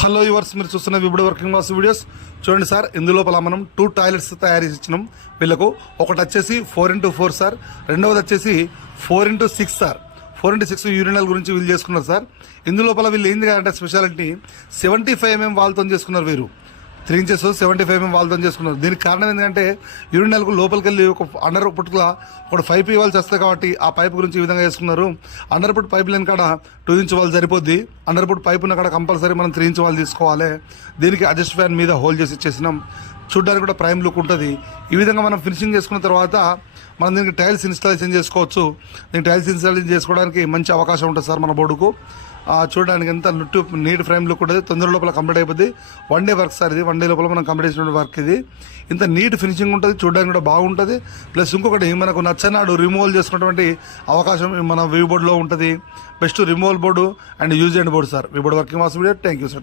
Hello yours, మీరు చూస్తున్న విబుడ్ working was videos చూడండి సార్. ఇందులోపల మనం 2 టాయిలెట్స్ తయారు చేసి ఇచ్చినాం వీళ్ళకు. ఒకటి వచ్చేసి 4x4 సార్, రెండవది వచ్చేసి 4x6 సార్. 4x6 యూరినల్ గురించి వీళ్ళు చేసుకున్నారు సార్. ఇందులోపల వీళ్ళు ఏంది అంటే స్పెషాలిటీ 75 mm వాల్తో చేసుకున్నారు. వీరు 3 inches 75 mm వాల్తో చేసుకున్నారు. దీనికి కారణం ఏంటంటే యూరినల్కు లోపలికి వెళ్ళి ఒక అండర్ పుట్టుకులా ఒక 5 p వాల్స్ వస్తాయి కాబట్టి ఆ పైప్ గురించి ఈ విధంగా చేసుకున్నారు. అండర్ పుట్ పైప్ లైన్ కాడ 2 inch వాల్ సరిపోద్ది. అండర్ పుట్ పైప్ ఉన్న కాడ కంపల్సరీ మనం 3 inch వాల్ తీసుకోవాలి. దీనికి అడ్జస్ట్ ఫ్యాన్ మీద హోల్డ్ చేసి ఇచ్చేసినాం. చూడడానికి కూడా ప్రైమ్ లుక్ ఉంటుంది. ఈ విధంగా మనం ఫినిషింగ్ చేసుకున్న తర్వాత మనం దీనికి టైల్స్ ఇన్స్టాలేషన్ చేసుకోవచ్చు. దీనికి టైల్స్ ఇన్స్టాలేషన్ చేసుకోవడానికి మంచి అవకాశం ఉంటుంది సార్ మన బోర్డుకు. చూడడానికి ఎంత నీట్ ఫ్రేమ్ లుక్ ఉంటుంది. తొందర లోపల కంప్లీట్ అయిపోద్ది. 1 day వర్క్ సార్ ఇది. 1 day లోపల మనం కంప్లీట్ చేసిన వర్క్ ఇది. ఇంత నీట్ ఫినిషింగ్ ఉంటుంది, చూడడానికి కూడా బాగుంటుంది. ప్లస్ ఇంకొకటి మనకు నచ్చనాడు రిమూవల్ చేసుకున్నటువంటి అవకాశం మన వ్యూ బోర్డులో ఉంటుంది. Best removal board and use and board sir. View board working was video. Thank you sir.